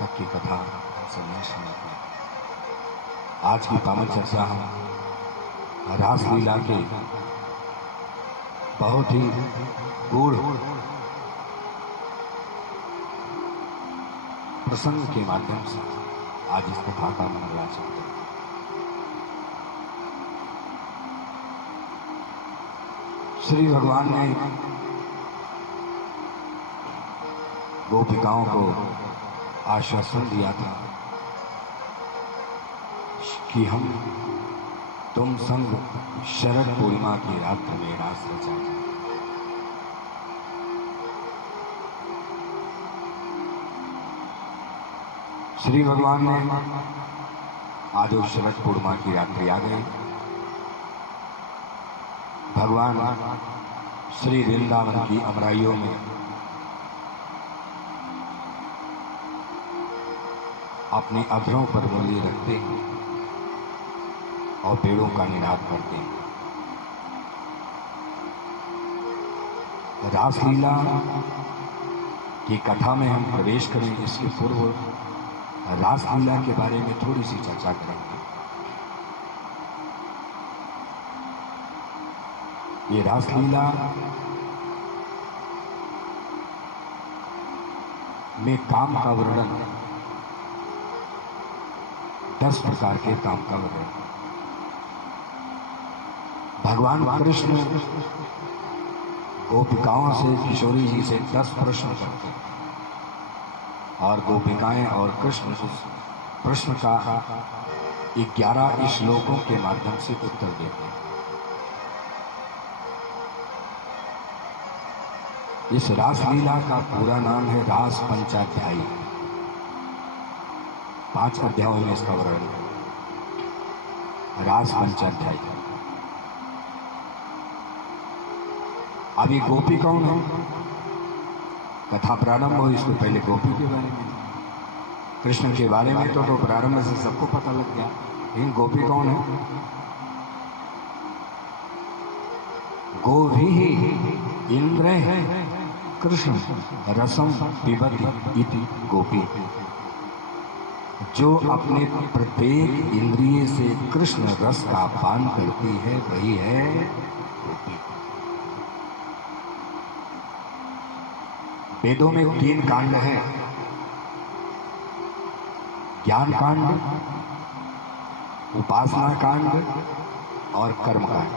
तक की कथा सुनने सुनते। आज की पावन चर्चा हम रासलीला के बहुत ही गूढ़ प्रसंग के माध्यम से आज इस कथा का मंगलाचरण करते हैं। श्री भगवान ने गोपिकाओं को आश्वासन दिया था कि हम तुम संग शरद पूर्णिमा की रात्र में रास रचाएंगे। श्री भगवान ने आज उस शरद पूर्णिमा की रात्रि आ गई। भगवान श्री वृंदावन की अमराइयों में अपने अधरों पर मुरली रखते हैं और पेड़ों का निनाद करते हैं। रासलीला की कथा में हम प्रवेश करें इसके पूर्व रासलीला के बारे में थोड़ी सी चर्चा करेंगे। ये रासलीला में काम का वर्णन 10 प्रकार के काम का वर्णन। भगवान कृष्ण गोपिकाओं से किशोरी जी से 10 प्रश्न करते हैं और गोपिकाएं और कृष्ण उस प्रश्न का 11 श्लोकों के माध्यम से उत्तर देते हैं। इस रासलीला का पूरा नाम है रास पंचाध्यायी। 5 अध्यायों में इसका वर्णन है। रास पंचाध्यायी। अब ये गोपी कौन है? कथा प्रारंभ हो इसको पहले गोपी के बारे में, कृष्ण के बारे में तो प्रारंभ से सबको पता लग गया। लेकिन गोपी कौन है? गोभी इंद्र कृष्ण रसम पिबति इति गोपी। जो अपने प्रत्येक इंद्रिय से कृष्ण रस का पान करती है वही है गोपी। वेदों में 3 कांड है, ज्ञान कांड, उपासना कांड और कर्म कांड।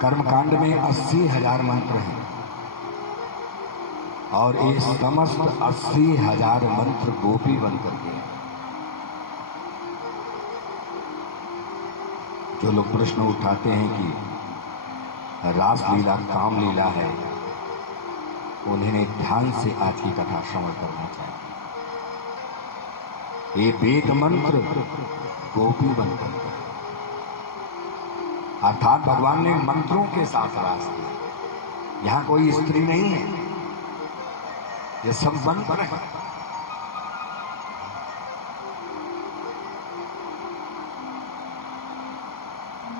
कर्म कांड में 80,000 मंत्र हैं और ये समस्त 80,000 मंत्र गोपी बनकर के। जो लोग प्रश्न उठाते हैं कि रासलीला काम लीला है, उन्हें ध्यान से आज की कथा श्रवण करना चाहिए। ये वेद मंत्र गोपी बनकर के, अर्थात भगवान ने मंत्रों के साथ रास दिया। यहां कोई स्त्री नहीं है, ये सब मंत्र है।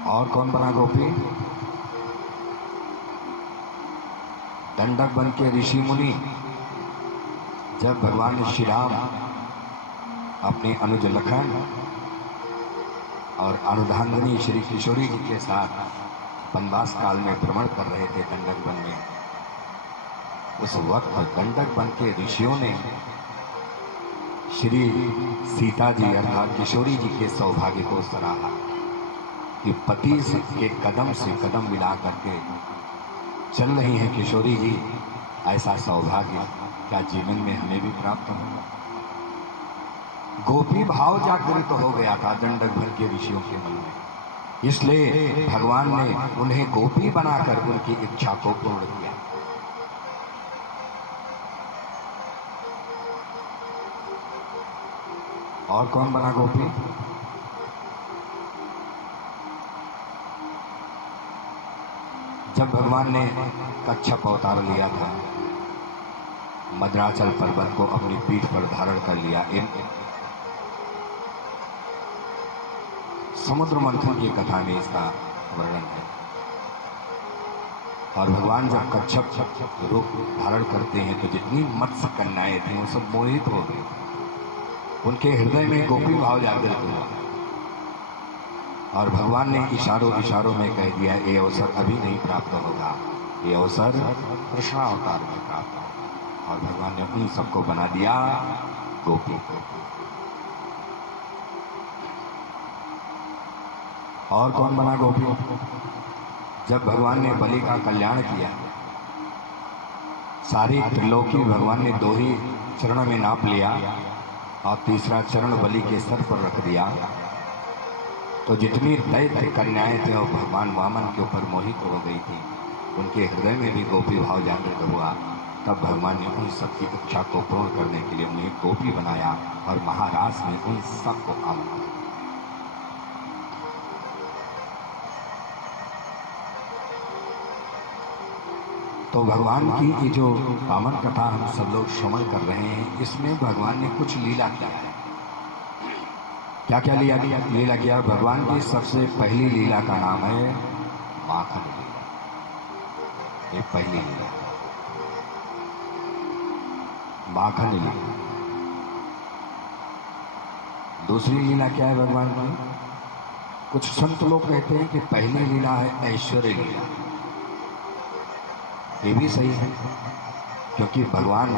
और कौन बना गोपी? दंडक बन के ऋषि मुनि जब भगवान श्री राम अपने अनुज लखन और अनुधांगिनी श्री किशोरी जी के साथ वनवास काल में भ्रमण कर रहे थे दंडक वन में, उस वक्त दंडक वन के ऋषियों ने श्री सीता जी अर्थात किशोरी जी के सौभाग्य को सराहा कि पति के कदम से कदम मिला करके चल रही हैं किशोरी जी। ऐसा सौभाग्य क्या जीवन में हमें भी प्राप्त होगा? गोपी भाव जागृत हो गया था दंडक भर के ऋषियों के मन में, इसलिए भगवान ने उन्हें गोपी बनाकर उनकी इच्छा को पूर्ण किया। और कौन बना गोपी? जब भगवान ने कच्छप अवतार लिया था, मद्राचल पर्वत को अपनी पीठ पर धारण कर लिया, समुद्र मंथन की कथा में इसका वर्णन है। और भगवान जब कच्छप रूप धारण करते हैं तो जितनी मत्स्य कन्याएं थी वो सब मोहित हो गई, उनके हृदय में गोपी भाव जागृत हुआ। और भगवान ने इशारों इशारों में कह दिया ये अवसर अभी नहीं प्राप्त होगा, ये अवसर कृष्णावतार में प्राप्त होगा। और भगवान ने उन सबको बना दिया गोपी को। और कौन बना गोपी? जब भगवान ने बलि का कल्याण किया, सारी त्रिलोकी भगवान ने 2 ही चरण में नाप लिया और तीसरा चरण बलि के सर पर रख दिया, तो जितनी दैत्य कन्याएं थे वो भगवान वामन के ऊपर मोहित हो गई थी, उनके हृदय में भी गोपी भाव जागृत हुआ। तब भगवान ने उन सबकी इच्छा को पूर्ण करने के लिए उन्हें गोपी बनाया और महाराज ने उन सबको आमंत्रित। तो भगवान की ये जो पावन कथा हम सब लोग श्रवण कर रहे हैं, इसमें भगवान ने कुछ लीला किया है। क्या क्या लीला किया? भगवान की सबसे पहली लीला का नाम है माखन लीला। ये पहली लीला माखन लीला। दूसरी लीला क्या है भगवान की? कुछ संत लोग कहते हैं कि पहली लीला है ऐश्वर्य लीला। ये भी सही है, क्योंकि भगवान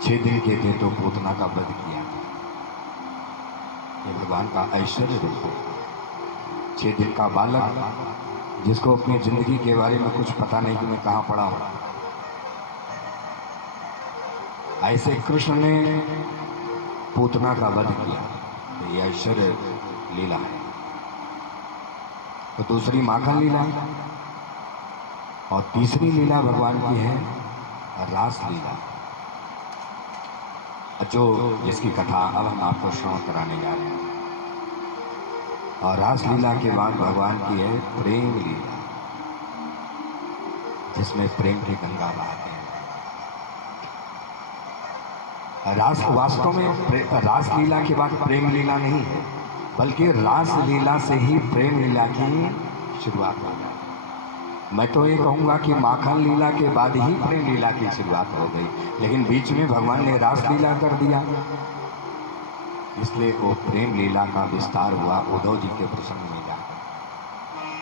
6 दिन के थे तो पूतना का वध किया। ये भगवान का ऐश्वर्य रूप है। 6 दिन का बालक जिसको अपनी जिंदगी के बारे में कुछ पता नहीं कि मैं कहाँ पड़ा हूं, ऐसे कृष्ण ने पूतना का वध किया। तो ये ऐश्वर्य लीला है। तो दूसरी माखन लीला, और तीसरी लीला भगवान की है रास लीला, जो जिसकी कथा अब हम आपको श्रवण कराने जा रहे हैं। और रास लीला के बाद भगवान की है प्रेम लीला, जिसमें प्रेम की गंगा बहाते हैं। रास वास्तव में रास लीला के बाद प्रेम लीला नहीं है, बल्कि रास लीला से ही प्रेम लीला की शुरुआत हो गई। मैं तो ये कहूँगा कि माखन लीला के बाद ही प्रेम लीला की शुरुआत हो गई, लेकिन बीच में भगवान ने रास लीला कर दिया, इसलिए वो प्रेम लीला का विस्तार हुआ उद्धव जी के प्रसंग में जाकर।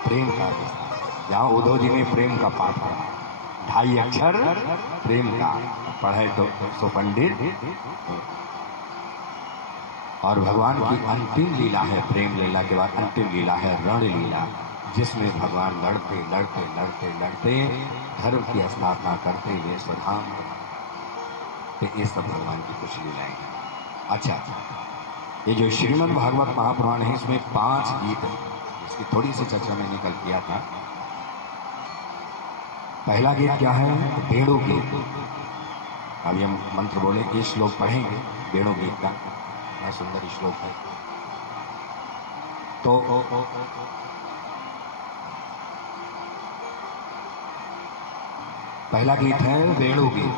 प्रेम का विस्तार, जहाँ उद्धव जी ने प्रेम का पाठ पढ़ा, 2.5 अक्षर प्रेम का पढ़े तो पंडित। और भगवान की अंतिम लीला है प्रेम लीला के बाद अंतिम लीला है रण लीला, जिसमें भगवान लड़ते लड़ते लड़ते लड़ते धर्म की स्थापना करते हुए स्वधाम। तो ये सब भगवान की कुछ लीलाएं हैं। अच्छा, ये जो श्रीमद् भागवत महापुराण है, इसमें 5 गीत हैं, इसकी थोड़ी सी चर्चा मैंने कल किया था। पहला गीत क्या है? वेणु गीत। अभी हम मंत्र बोले, ये श्लोक पढ़ेंगे वेणु गीत का, बड़ा सुंदर श्लोक है। तो पहला गीत है वेणु गीत,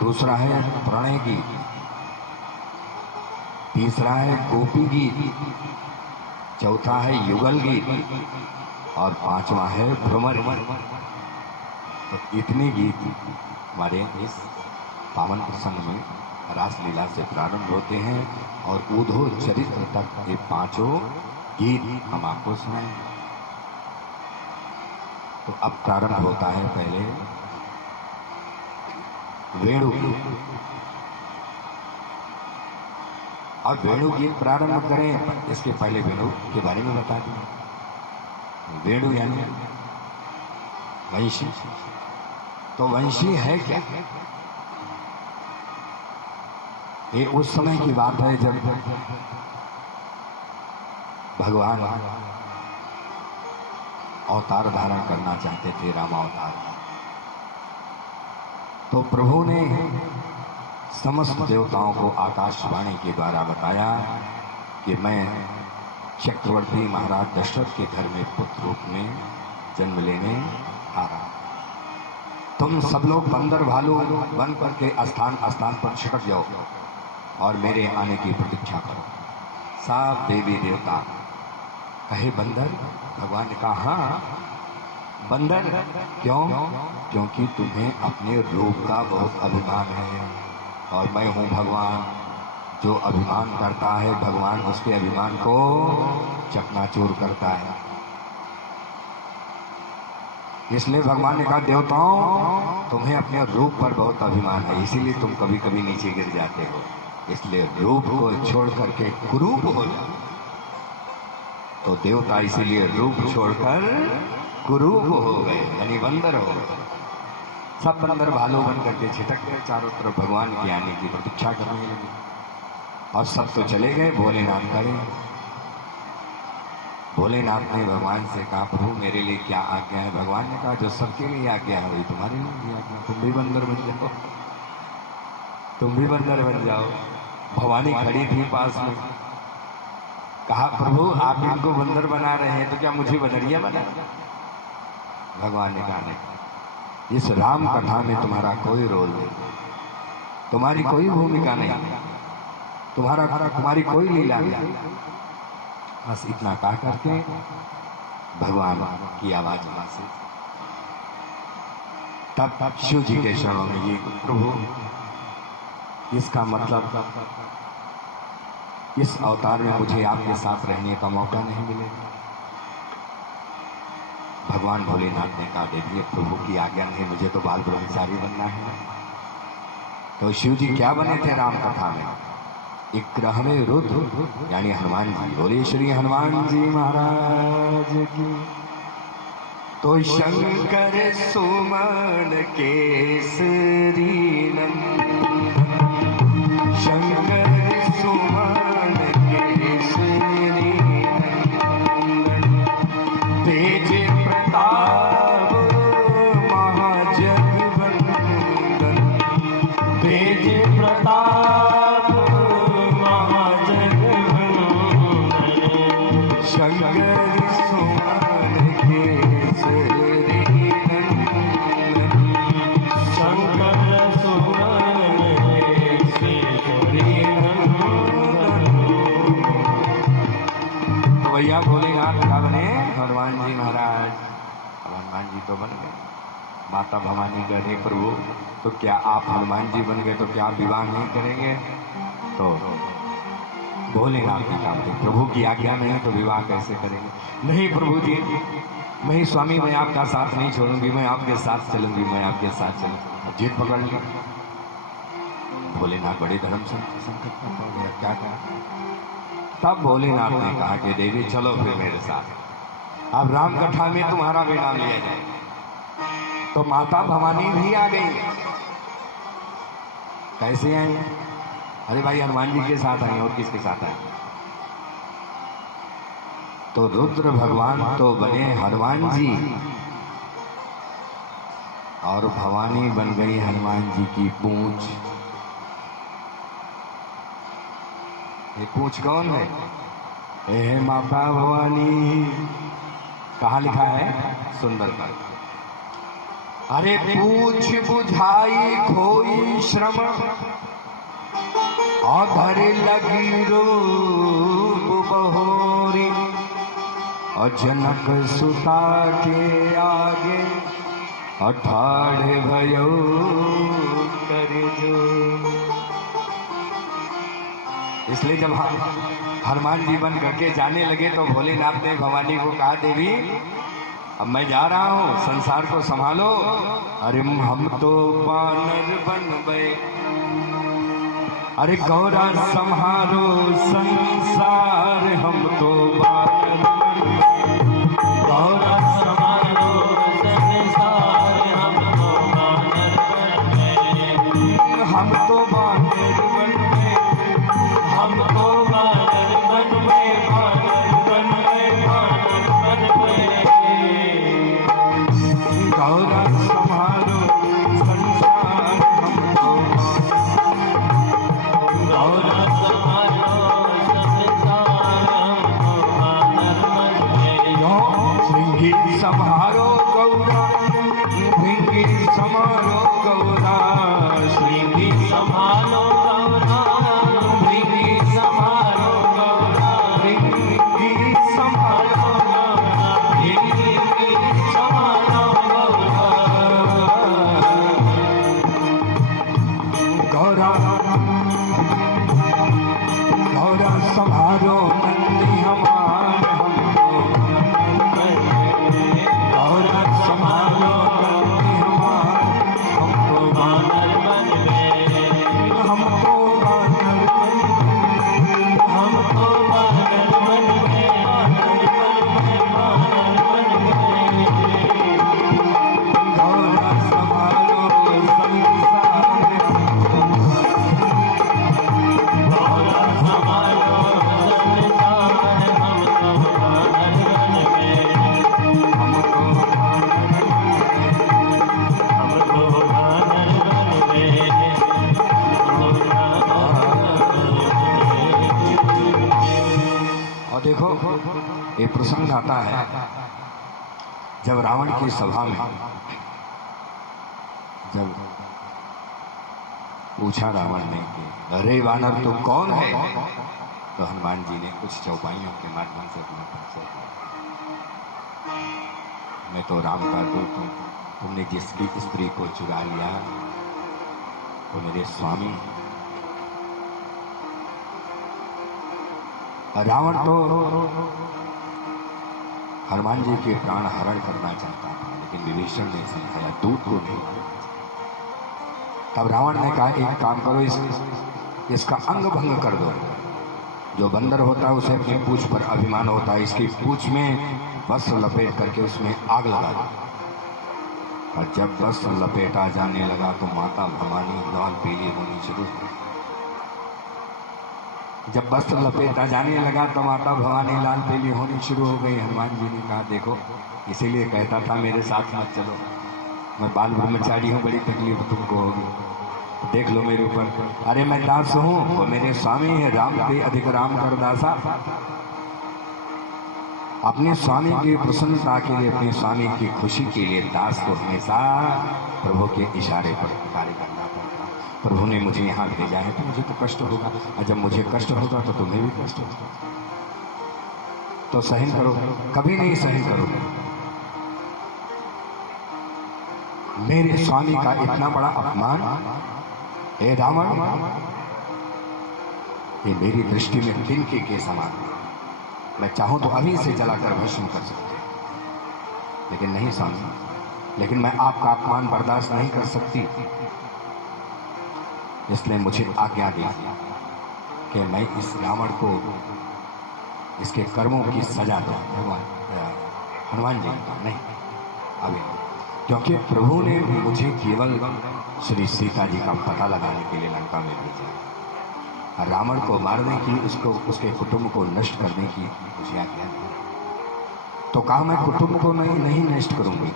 दूसरा है प्रणय गीत, तीसरा है गोपी गीत, चौथा है युगल गीत और 5वां है भ्रमर। तो इतने गीत हमारे इस पावन प्रसंग में रास लीला से प्रारंभ होते हैं और उद्धव चरित्र तक ये 5 गीत हम आपको सुनाएंगे। तो अब प्रारंभ होता है पहले वेणु गीत। और वेणु गीत प्रारंभ करें, इसके पहले वेणु के बारे में बता दें। वेणु यानी वंशी। तो वंशी है क्या? ये उस समय की बात है जब भगवान अवतार धारण करना चाहते थे, रामावतार। तो प्रभु ने समस्त देवताओं को आकाशवाणी के द्वारा बताया कि मैं चक्रवर्ती महाराज दशरथ के घर में पुत्र रूप में जन्म लेने आ रहा। तुम सब लोग बंदर भालू बन करके स्थान स्थान पर छिटक जाओ और मेरे आने की प्रतीक्षा करो। सब देवी देवता। कहे बंदर? भगवान ने कहा हाँ बंदर। क्यों? क्योंकि तुम्हें अपने रूप का बहुत अभिमान है और मैं हूँ भगवान। जो अभिमान करता है भगवान उसके अभिमान को चकनाचूर करता है। इसलिए भगवान ने कहा देवताओं तुम्हें अपने रूप पर बहुत अभिमान है, इसीलिए तुम कभी कभी नीचे गिर जाते हो। इसलिए रूप को छोड़ करके कुरूप हो जाओ। तो देवता इसीलिए रूप छोड़कर कुरूप हो गए, यानी बंदर हो गए। सब बंदर भालू बन करके छिटक गए, चारों तरफ भगवान की आने की प्रतीक्षा करने लगे। और सब तो चले गए, भोलेनाथ खड़े। भोलेनाथ ने भगवान से कहा प्रभु मेरे लिए क्या आज्ञा है? भगवान ने कहा जो सबके लिए आज्ञा है वही तुम्हारे लिए भी आज्ञा। तुम भी बंदर बन जाओ, तुम भी बंदर बन जाओ। भवानी खड़ी थी पास में। कहा प्रभु आप इनको बंदर बना रहे हैं तो क्या मुझे बदरिया बना? भगवान ने कहा नहीं, इस राम कथा में तुम्हारा कोई रोल नहीं, तुम्हारी कोई भूमिका नहीं, तुम्हारी कोई लीला नहीं। बस इतना कह करके भगवान की आवाज वहां से। तब शिव जी के शरणों में ये प्रभु इसका मतलब इस अवतार में मुझे आपके साथ रहने का मौका नहीं मिलेगा। भगवान भोलेनाथ ने कहा देखिए प्रभु की आज्ञा नहीं, मुझे तो बाल ब्रह्मचारी बनना है। तो शिव जी क्या बने थे राम कथा में? एक ग्रह में रुद्र यानी हनुमान जी। बोले श्री हनुमान जी महाराज की। तो शंकर सुमन केसरी नंदन, शंकर सुमन केसरी नंदन, तेज प्रताप महाजगवंदन, तेज प्रताप महाजगवंदन, शंकर सुमन केसरी नंदन, शंकर सुमन केसरी नंदन। तो भैया भोलेनाथ का बने हनुमान जी महाराज। अब हनुमान जी तो बन गए। माता भवानी कहे प्रभु तो क्या आप हनुमान जी बन गए तो क्या आप विवाह नहीं करेंगे? तो भोलेनाथ ने कहा प्रभु की आज्ञा नहीं तो विवाह कैसे करेंगे? नहीं प्रभु जी, नहीं स्वामी मैं आपका साथ नहीं छोड़ूंगी, मैं आपके साथ चलूंगी, मैं आपके साथ चलूंगी। जीत पकड़ ली। भोलेनाथ बड़े धर्म संकट में पड़ गया, क्या कहा? तब भोलेनाथ ने कहा कि देवी चलो फिर मेरे साथ, अब राम कथा में तुम्हारा भी नाम लिया जाए। तो माता भवानी भी आ गई। कैसे आई? अरे भाई हनुमान जी के साथ आई, और किसके साथ आई? तो रुद्र भगवान तो बने हनुमान जी और भवानी बन गई हनुमान जी की पूंछ। ये पूंछ कौन है? हे माता भवानी। कहाँ लिखा है? सुंदरकांड। अरे पूछ बुझाई खोई श्रम और धरे लगी रूप बहोरी, और जनक सुता के आगे अठाढ़े भयो कर जो। इसलिए जब हनुमान जी बन करके जाने लगे तो भोलेनाथ ने भवानी को कहा देवी अब मैं जा रहा हूँ, संसार को संभालो। अरे हम तो वानर बन गए, अरे गौरा संहारो संसार, हम तो वानर बन गए, गौरा संहारो संसार, हम तो वानर बन गए, हम तो वानर बन गए, हम तो वानर बन गए, वानर बन गए, वानर बन गए, गौरा संहारो संसार, हम तो गौरा संहारो संसार, हम तो वानर बन गए। श्रृंगी संहारो गौरा, भृंगी संहारो गौरा, श्रृंगी संहारो गौरा, भृंगी संहारो गौरा, एक प्रसंग आता है जब रावण की सभा में जब पूछा रावण ने कि अरे वानर तू कौन है, तो हनुमान जी ने कुछ चौपाइयों के माध्यम से अपना परिचय दिया। मैं तो राम का दूत हूं, तुमने जिसकी स्त्री को चुरा लिया वो मेरे स्वामी। रावण तो हनुमान जी के प्राण हरण करना चाहता था, लेकिन विभीषण ने समझाया दूत को नहीं। तब रावण ने कहा एक काम करो, इसका अंग भंग कर दो। जो बंदर होता है उसे अपनी पूंछ पर अभिमान होता है, इसकी पूंछ में वस्त्र लपेट करके उसमें आग लगा दो। और जब वस्त्र लपेटा जाने लगा तो माता भवानी लाल पीली होनी शुरू हुई। जब वस्त्र लपेटा जाने लगा तो माता भवानी लाल पीली होनी शुरू हो गई। हनुमान जी ने कहा देखो, इसीलिए कहता था मेरे साथ मत चलो, मैं बाल ब्रह्मचारी हूँ, बड़ी तकलीफ तुमको होगी, देख लो मेरे ऊपर। अरे मैं दास हूँ, वो मेरे स्वामी है, राम के अधिक राम कर दासा। अपने स्वामी की प्रसन्नता के लिए, अपने स्वामी की खुशी के लिए दास को हमेशा प्रभु के इशारे पर कार्य करना पड़ता। प्रभु ने मुझे यहाँ भेजा है तो मुझे तो कष्ट होगा, और जब मुझे कष्ट होगा तो तुम्हें भी कष्ट होगा, तो सहन करो, कभी नहीं सहन करो। मेरे स्वामी का इतना बड़ा अपमान, हे रावण, ये मेरी दृष्टि में तिनके के समान है। मैं चाहूं तो अभी से जलाकर भस्म कर सकते, लेकिन नहीं स्वामी, लेकिन मैं आपका अपमान बर्दाश्त नहीं कर सकती, इसलिए मुझे आज्ञा दीजिए कि मैं इस रावण को इसके कर्मों की सजा दूं। हनुमान जी नहीं, अभी, क्योंकि प्रभु ने मुझे केवल श्री सीता जी का पता लगाने के लिए लंका में भेजा, और रावण को मारने की, उसको उसके कुटुंब को नष्ट करने की मुझे आज्ञा दी। तो कहा मैं कुटुंब को नहीं नष्ट करूंगी,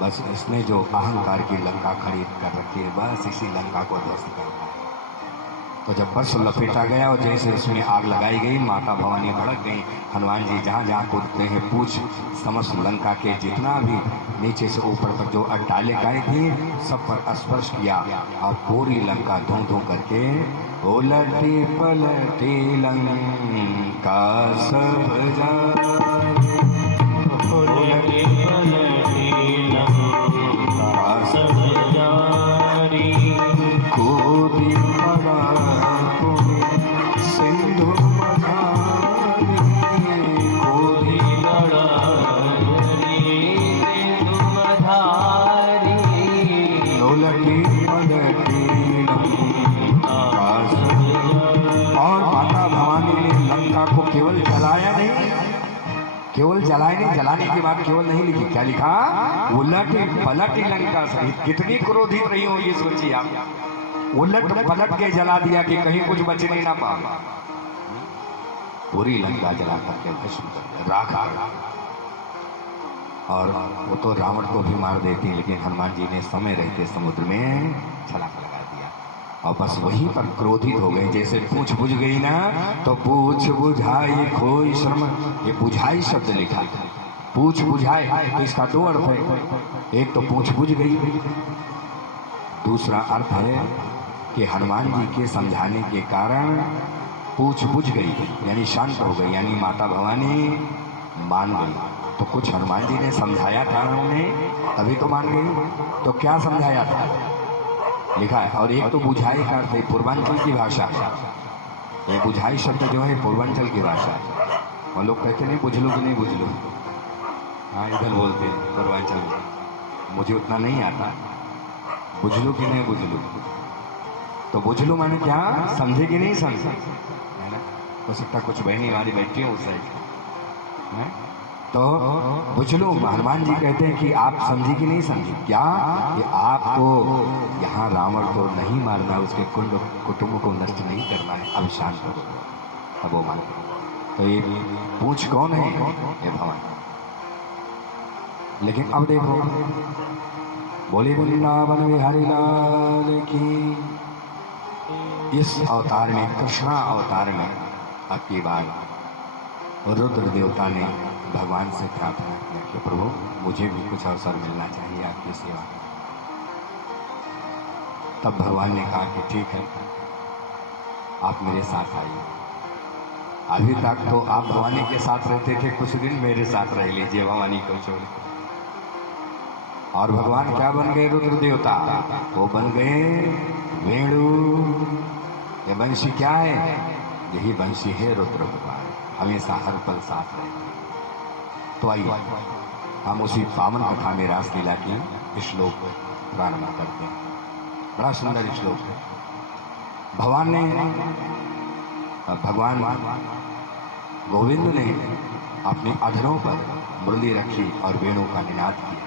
बस इसने जो अहंकार की लंका खरीद कर रखी है, बस इसी लंका को ध्वस्त करना है। तो जब बस लपेटा गया और जैसे उसमें आग लगाई गई, माता भवानी भड़क गई। हनुमान जी जहाँ जहाँ कूदते हैं, पूछ समस्त लंका के जितना भी नीचे से ऊपर तक जो अट्टालिकाएं थी सब पर स्पर्श किया, और पूरी लंका धूं धूं करके उलटी पलटी लंका सब जाए, उलटी पलटी लंका सब जारी, कूदी पड़ा सिंधु मझारी, कूदी पड़ा सिंधु मझारी, उलटी पलटी लंका सब जारी। और माता भवानी ने लंका को केवल जलाया नहीं, केवल जलाए नहीं, जलाने के बाद केवल नहीं लिखी, क्या लिखा, उलटी पलटी लंका से। कितनी क्रोधित रही हो ये सोचिए आप, उलट पलट के जला दिया कि कहीं कुछ बचने ना पाए, पूरी लंका जला करके भस्म कर दिया, राख आ गया। और वो तो रावण को भी मार देती, लेकिन हनुमान जी ने समय रहते समुद्र में छलांग लगा दिया, और बस वहीं पर क्रोधित हो गए। जैसे पूछ बुझ गई ना, तो पूछ बुझाई खोई शर्म, ये बुझाई शब्द लिखा, पूछ बुझाए तो इसका दो अर्थ है, एक तो पूछ बुझ गई, दूसरा अर्थ है कि हनुमान जी के समझाने के कारण पूछ बुझ गई, यानी शांत हो गई, यानी माता भवानी मान गई। तो कुछ हनुमान जी ने समझाया था उन्हें, तभी तो मान गई। तो क्या समझाया था लिखा है। और एक तो बुझाई का अर्थ है पूर्वांचल की भाषा, ये बुझाई शब्द जो है पूर्वांचल की भाषा है। और लोग कहते नहीं बुझ लो कि नहीं बुझ लो, हाँ इधर बोलते हैं पूर्वांचल में, मुझे उतना नहीं आता, बुझ लो कि नहीं बुझ लो। तो बुझ लो माने क्या, समझे कि नहीं समझे, है ना। हो सकता कुछ बहनी हमारी बैठी हो उस साइड, तो बुझ लो। हनुमान जी कहते हैं कि आप समझी कि नहीं समझी, क्या कि आपको यहाँ रावण को नहीं मारना, उसके कुटुंब को नष्ट नहीं करना है, अब शांत हो। अब वो मान, तो ये पूछ कौन है, ये भवन। लेकिन अब देखो, बोले वृंदावन बिहारी लाल की, इस अवतार में, कृष्णा अवतार में, अब की बार रुद्र देवता ने भगवान से प्रार्थना किया कि प्रभु मुझे भी कुछ अवसर मिलना चाहिए आपकी सेवा। तब भगवान ने कहा कि ठीक है, आप मेरे साथ आइए। अभी तक तो आप भवानी के साथ रहते थे, कुछ दिन मेरे साथ रह लीजिए भवानी को छोड़। और भगवान क्या बन गए? रुद्र देवता। वो बन गए वेणु। ये वंशी क्या है? यही वंशी है रुद्र भगवान, हमेशा हर पल साथ रहते। तो आइए हम उसी पावन कथा में रासलीला की श्लोक प्रारंभ करते हैं। बड़ा सुंदर श्लोक है। भगवान गोविंद ने अपने अधरों पर मुरली रखी और वेणु का निनाद किया।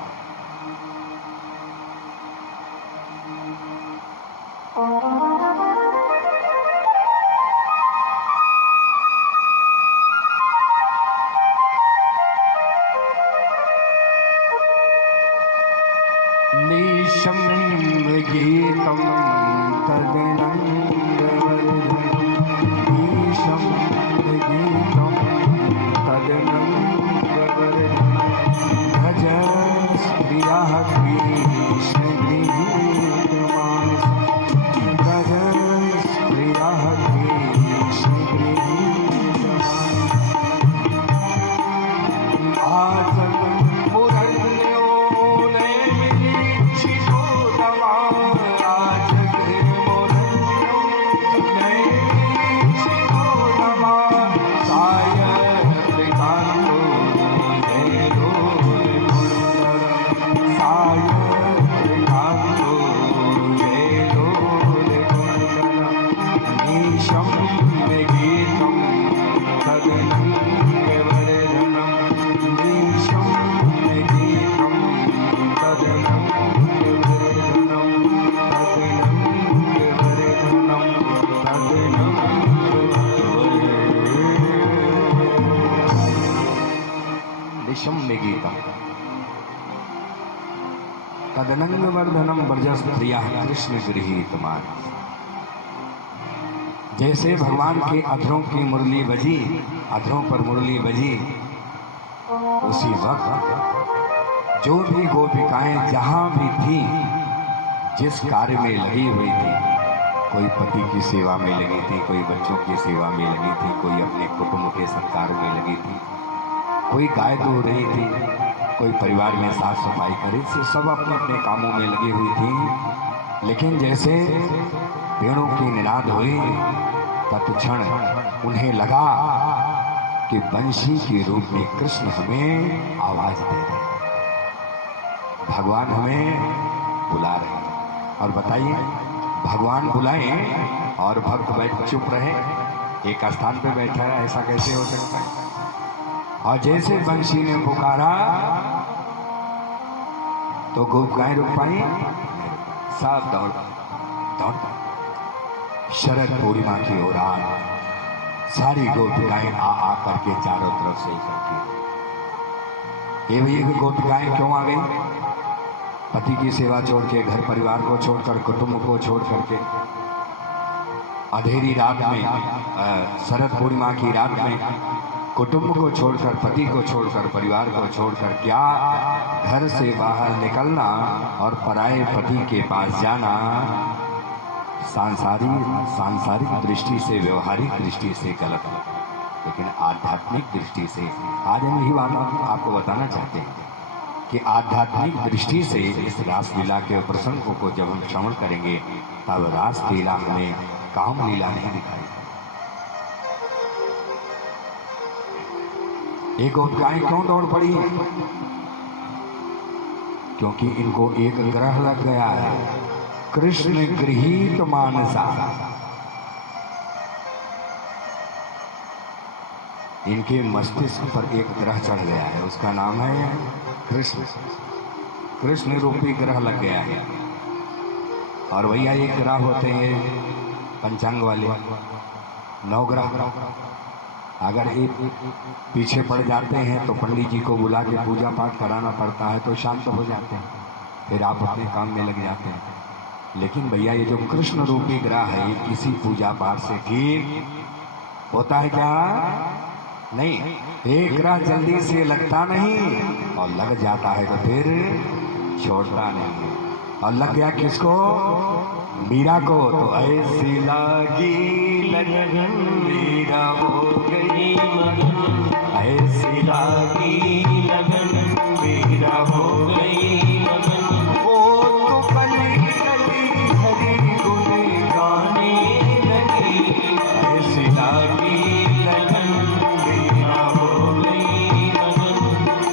निशम गीतम तदनंदवर्धन, निशम गीतम तदनंदवर्धन, भज प्रियः कृष्ण गृहीतमानस, भज प्रियः कृष्ण गृहीतमानस। आजग मुरल्यो नैमिषितो नमः, आजग मुरल्यो नैमिषितो नमः, सायंकालो जयलोलकुण्डलम्, सायंकालो जयलोलकुण्डलम्, निशं गीतं तदनंदवर्धनम्, निशं गीतं तदनंदवर्धनम्, तदनंदवर्धनम्, तदनंदवर्धनम्। निशं गीतं तदनंदवर्धनम्, ब्रजस् प्रियः कृष्ण गृहीतमानस। जैसे भगवान के अधरों की मुरली बजी, अधरों पर मुरली बजी, उसी वक्त जो भी गोपिकाएं जहां भी थी, जिस कार्य में लगी हुई थी, कोई पति की सेवा में लगी थी, कोई बच्चों की सेवा में लगी थी, कोई अपने कुटुंब के सत्कार में लगी थी, कोई गाय धो रही थी, कोई परिवार में साफ सफाई करे, से सब अपने अपने कामों में लगी हुई थी। लेकिन जैसे वेणु की निनाद हुई, तत्क्षण उन्हें लगा कि वंशी के रूप में कृष्ण हमें आवाज दे रहे हैं, भगवान हमें बुला रहे हैं। और बताइए, भगवान बुलाएं और भक्त बैठ चुप रहे, एक स्थान पे बैठा रहा, ऐसा कैसे हो सकता है? और जैसे वंशी ने पुकारा तो गोपिकाएं रुक पाई? सब दौड़ दौड़। शरद पूर्णिमा की ओर आज सारी गोपिकाएं आ करके चारों तरफ से इकट्ठी। ये गोपिकाएं क्यों आ गई? पति की सेवा छोड़ के, घर परिवार को छोड़कर, कुटुंब को छोड़ करके, अंधेरी रात में, शरद पूर्णिमा की रात में कुटुंब को छोड़कर, पति को छोड़कर, परिवार को छोड़कर, क्या घर से बाहर निकलना और पराये पति के पास जाना सांसारिक दृष्टि से, व्यवहारिक दृष्टि से गलत है। लेकिन आध्यात्मिक दृष्टि से आज हम यही बात आपको बताना चाहते हैं कि आध्यात्मिक दृष्टि से इस रासलीला के प्रसंगों को जब हम श्रवण करेंगे, तब रासलीला हमें काम लीला नहीं दिखाई। एक गोपिकाएं क्यों दौड़ पड़ी? क्योंकि इनको एक ग्रह लग गया है, कृष्ण गृहीत मानसा। इनके मस्तिष्क पर एक ग्रह चढ़ गया है, उसका नाम है कृष्ण। कृष्ण रूपी ग्रह लग गया है। और भैया एक ग्रह होते हैं पंचांग वाले, 9 ग्रह। अगर एक पीछे पड़ जाते हैं तो पंडित जी को बुला के पूजा पाठ कराना पड़ता है, तो शांत हो जाते हैं, फिर आप अपने काम में लग जाते हैं। लेकिन भैया ये जो कृष्ण रूपी ग्रह है, किसी पूजा पाठ से ठीक होता है क्या? नहीं, एक राह जल्दी से लगता नहीं और लग जाता है तो फिर छोड़ता नहीं। और लग गया किसको? मीरा को। तो ऐसी लगी लगन मीरा हो गई मगन, ऐसी लगी लगन मीरा हो गई मगन। ओ तो कली कली हरी गुन गाने लगी, ऐसी लगी लगन मीरा हो गई मगन।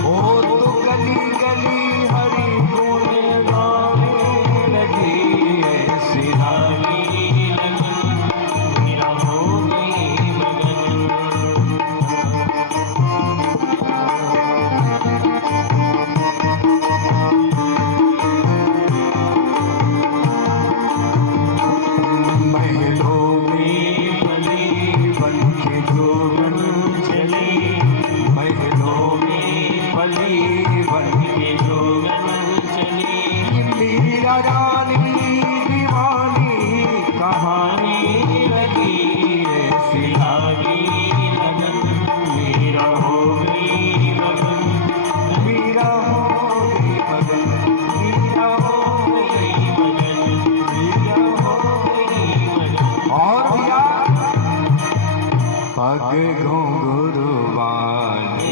ओ तो कली कली हरी गुन गाने लगी, ऐसी लगी लगन मीरा हो गई मगन। महलों में पली बन के जोगन चली, महलों में पली बन के जोगन चली। मीरा रानी दीवानी कहानी लगी, ऐसी लगी लगन मीरा हो गई मगन, मीरा हो गई मगन, मीरा हो गई मगन, मीरा हो गई मगन। और भैया पग घुंघरू वाली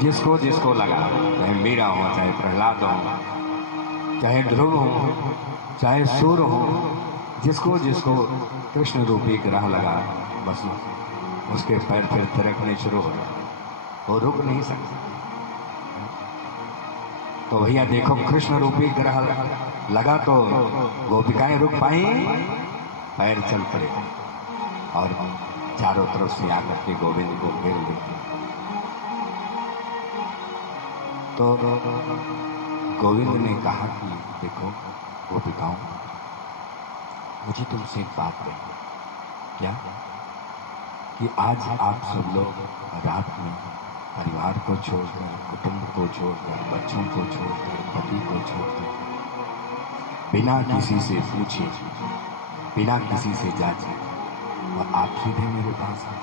जिसको जिसको लगा, चाहे मीरा हो, चाहे प्रहलाद हो, चाहे ध्रुव हो, चाहे सूर हो, जिसको जिसको कृष्ण रूपी ग्रह लगा, बस उसके पैर फिर थिरकने शुरू हो, वो रुक नहीं सकते। तो भैया देखो, कृष्ण रूपी ग्रह लगा तो गोपिकाएं रुक पाई? पैर चल पड़े और चारों तरफ से आकर के गोविंद को घेर लेते। तो गोविंद ने कहा कि देखो गोपिकाओं, मुझे तुमसे एक बात कहनी। क्या? कि आज आप सब लोग रात में परिवार को छोड़कर, कुटुंब को छोड़कर, बच्चों को छोड़कर, पति को छोड़कर, बिना किसी से पूछे, बिना किसी से जांचे, और आप सीधे मेरे पास आए।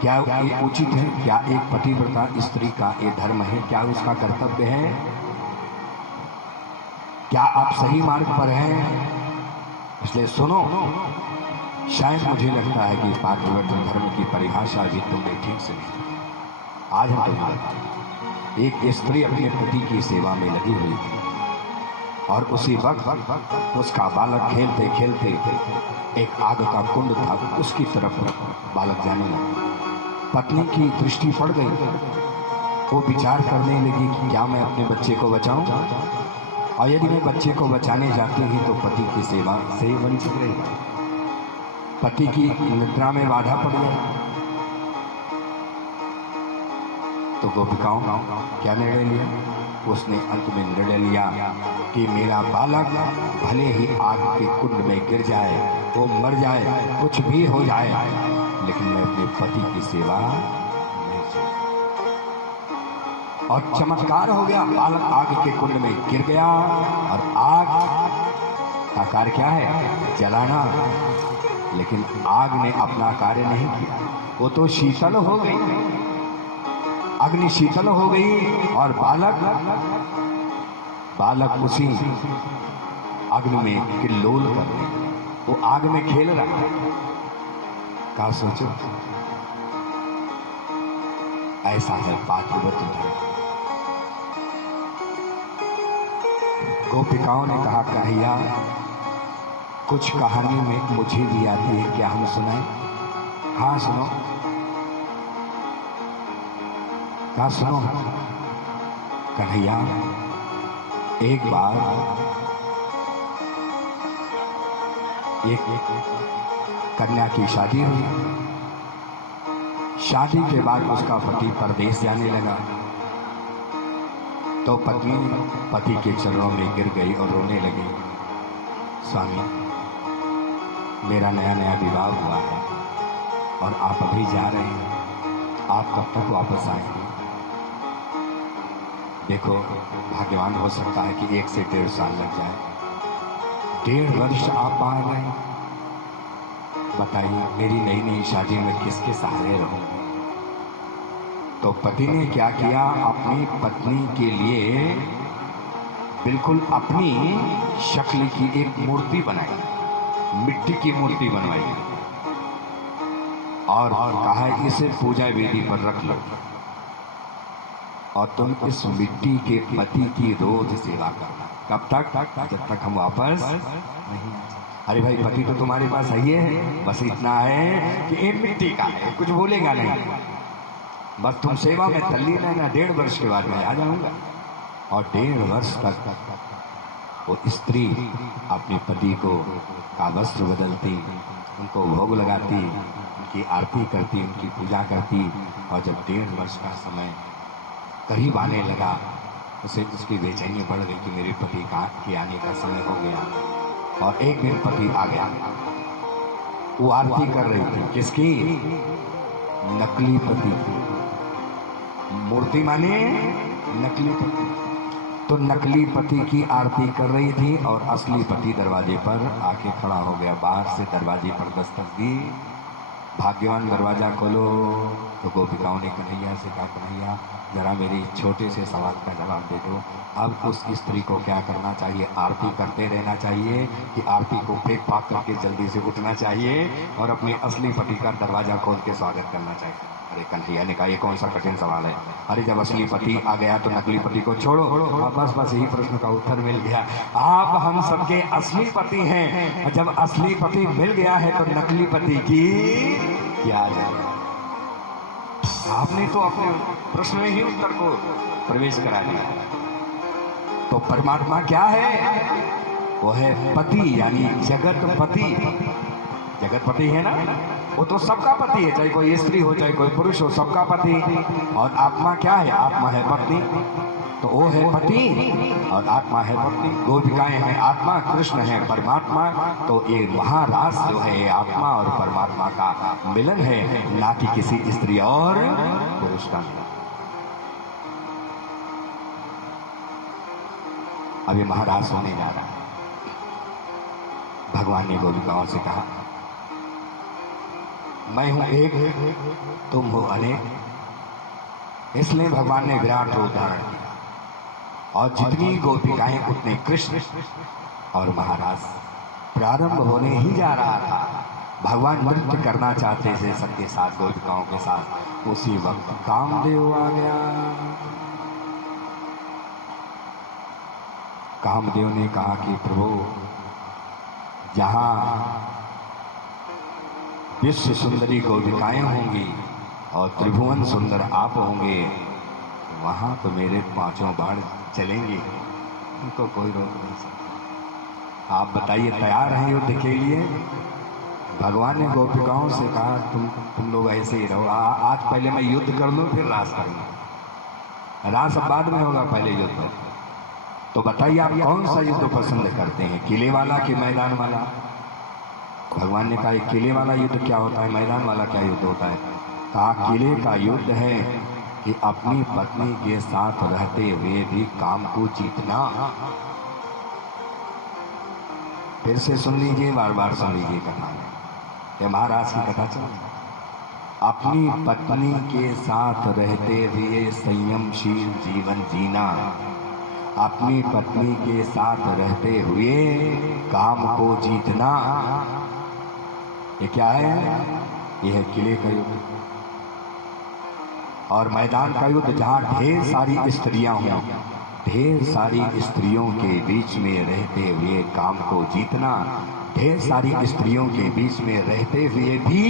क्या ये उचित है? क्या एक पतिव्रता स्त्री का ये धर्म है? क्या उसका कर्तव्य है? क्या आप सही मार्ग पर हैं? इसलिए सुनो, शायद मुझे लगता है कि पातिव्रत्य धर्म की परिभाषा भी तुमने ठीक से नहीं। आज हम तुम्हें बताएं, एक स्त्री अपने पति की सेवा में लगी हुई थी और उसी वक्त उसका बालक खेलते खेलते एक आग का कुंड था, उसकी तरफ बालक जाने लगा। पत्नी की दृष्टि पड़ गई, वो विचार करने लगी कि क्या मैं अपने बच्चे को बचाऊं, और यदि मैं बच्चे को बचाने जाती ही तो पति की सेवा से वंचित रहेगा। पति की निद्रा में बाधा पड़ गई। तो गोपिकाओं क्या निर्णय लिया? उसने अंत में निर्णय लिया कि मेरा बालक भले ही आग के कुंड में गिर जाए, वो मर जाए, कुछ भी हो जाए, लेकिन मैं अपने पति की सेवा नहीं छोड़ूंगा। और चमत्कार हो गया, बालक आग के कुंड में गिर गया। और आग का कार्य क्या है? जलाना। लेकिन आग ने अपना कार्य नहीं किया, वो तो शीतल हो गई, अग्नि शीतल हो गई, और बालक उसी अग्नि में किल्लोल करने, वो आग में खेल रहा है। क्या सोचो, ऐसा है पातिव्रत्य धर्म। गोपिकाओं ने कहा, कन्हैया कुछ कहानी में मुझे भी आती है, क्या हम सुनाएं? हाँ सुनो, क्या सुनो कन्हैया, एक बार एक कन्या की शादी हुई। शादी के बाद उसका पति परदेश जाने लगा, तो पत्नी पति के चरणों में गिर गई और रोने लगी, स्वामी मेरा नया नया विवाह हुआ है और आप अभी जा रहे हैं, आप कब तक वापस आएंगे? देखो भाग्यवान हो सकता है कि 1 से 1.5 साल लग जाए, 1.5 वर्ष आप बाहर रहे, बताइए मेरी नई नई शादी में किसके सहारे रहूंगी? तो पति ने क्या किया, अपनी पत्नी के लिए बिल्कुल अपनी शक्ल की एक मूर्ति बनाई, मिट्टी की मूर्ति बनवाई और कहा इसे पूजा वेदी पर रख लो और तुम इस मिट्टी के पति की रोज सेवा करना। कब तक? जब तक हम वापस नहीं। अरे भाई पति तो तुम्हारे पास है, बस इतना है कि एक मिट्टी का है, कुछ बोलेगा नहीं, बस तुम सेवा में तल्लीन रहना, 1.5 वर्ष के बाद मैं आ जाऊंगा। और 1.5 वर्ष तक वो स्त्री अपने पति को का वस्त्र बदलती, उनको भोग लगाती, उनकी आरती करती, उनकी पूजा करती। और जब 1.5 वर्ष का समय करीब आने लगा, उसे उसकी बेचैनी बढ़ गई कि मेरे पति के आने का समय हो गया। और एक दिन पति आ गया, वो आरती कर रही थी, किसकी? नकली पति की। मूर्ति माने नकली पति, तो नकली पति की आरती कर रही थी और असली पति दरवाजे पर आके खड़ा हो गया। बाहर से दरवाजे पर दस्तक दी, भाग्यवान दरवाजा खोलो। तो गोपिकाओं ने कन्हैया से कहा, कन्हैया जरा मेरी छोटे से सवाल का जवाब दे दो, अब उस स्त्री को क्या करना चाहिए? आरती करते रहना चाहिए कि आरती को फेंक फाक करके जल्दी से उठना चाहिए और अपने असली पति का दरवाजा खोल के स्वागत करना चाहिए? अरे कन्हैया ने कहा, ये कौन सा कठिन सवाल है? अरे जब असली पति आ गया तो नकली पति को छोड़ो। बस यही प्रश्न का उत्तर मिल गया। आप हम सबके असली पति हैं, जब असली पति मिल गया है तो नकली पति की क्या जाए? आपने तो अपने प्रश्न में ही उत्तर को प्रवेश करा दिया। तो परमात्मा क्या है? वो है पति, यानी जगत पति। जगत पति है ना, वो तो सबका पति है, चाहे कोई स्त्री हो चाहे कोई पुरुष हो, सबका पति। और आत्मा क्या है? आत्मा है पत्नी, तो वो है पति और आत्मा है पत्नी। गोपिकाएं हैं आत्मा, कृष्ण है परमात्मा। तो ये महारास जो है ये आत्मा और परमात्मा का मिलन है, ना कि किसी स्त्री और पुरुष का मिलन। अब ये महारास होने जा रहा है। भगवान ने गोपिकाओं से कहा, मैं हूं एक, तुम हो अनेक। इसलिए भगवान ने विराट रूप धारण किया और जितनी गोपिकाएं उतने कृष्ण। और महाराज प्रारंभ होने ही जा रहा था। भगवान नृत्य करना चाहते थे सबके साथ, गोपिकाओं के साथ। उसी वक्त कामदेव आ गया। कामदेव ने कहा कि प्रभु, जहां विश्व सुंदरी गोपिकाएं होंगी और त्रिभुवन सुंदर आप होंगे, वहां तो मेरे 5 बाण चलेंगे, उनको कोई रोक नहीं सकता। आप बताइए, तैयार हैं युद्ध के लिए? भगवान ने गोपिकाओं से कहा, तुम लोग ऐसे ही रहो, आज पहले मैं युद्ध कर लूं फिर रास करूंगा। रास बाद में होगा, पहले युद्ध। तो बताइए आप कौन सा युद्ध पसंद करते हैं, किले वाला कि मैदान वाला? भगवान ने कहा, किले वाला युद्ध क्या होता है, मैदान वाला क्या युद्ध होता है? कहा, किले का युद्ध है कि अपनी पत्नी के साथ रहते हुए भी काम को जीतना। फिर से सुन लीजिए, बार बार सुन लीजिए कथा, ये महाराज की कथा चल। अपनी पत्नी के साथ रहते हुए संयमशील जीवन जीना, अपनी पत्नी के साथ रहते हुए काम को जीतना, ये क्या है? ये है किले का युद्ध। और मैदान का युद्ध जहां ढेर सारी स्त्रियां हों, ढेर सारी स्त्रियों के बीच में रहते हुए काम को जीतना, ढेर सारी स्त्रियों के बीच में रहते हुए भी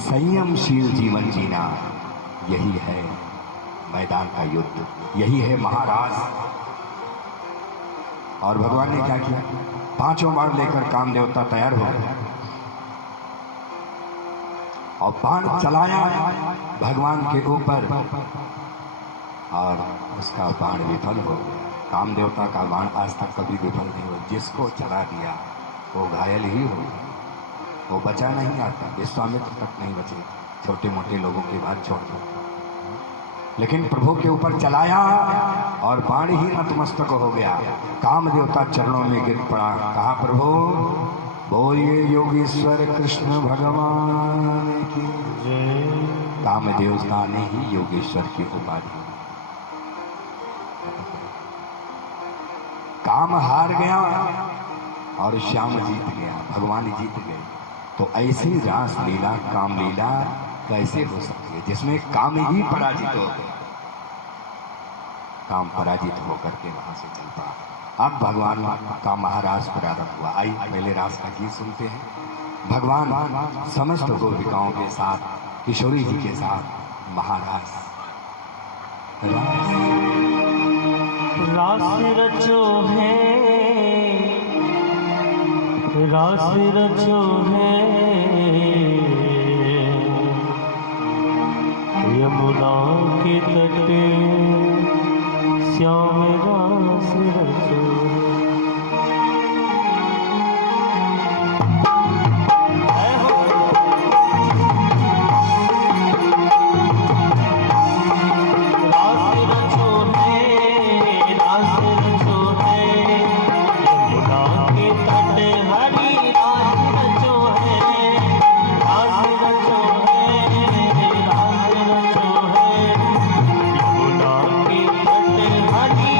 संयमशील जीवन जीना, यही है मैदान का युद्ध, यही है महाराज। और भगवान ने क्या किया, 5 बाण लेकर काम देवता तैयार हो गए और बाण चलाया भगवान के ऊपर और उसका बाण विफल हो गया। काम देवता का बाण आज तक कभी विफल नहीं हुआ, जिसको चला दिया वो घायल ही हो गया, वो बचा नहीं आता, विश्वामित्र तक नहीं बचे, छोटे मोटे लोगों की बात छोड़ दो। लेकिन प्रभु के ऊपर चलाया और बाण ही नतमस्तक हो गया। काम देवता चरणों में गिर पड़ा, कहा प्रभु बोलिए योगेश्वर कृष्ण भगवान की जय। काम देवता ने ही योगेश्वर की उपाधि, काम हार गया और श्याम जीत गया, भगवान जीत गए। तो ऐसी रास लीला, काम लीला कैसे हो सकती है जिसमें काम ही पराजित हो गए, काम पराजित होकर के वहां से चल पड़ा। अब भगवान का महाराज प्रारंभ हुआ। आइए पहले रास का गीत सुनते हैं। भगवान समस्त गोपिकाओं के साथ, किशोरी जी के साथ महाराज रास रचो है, रास रचो है, यमुना के तट श्याम रास रचो। हरी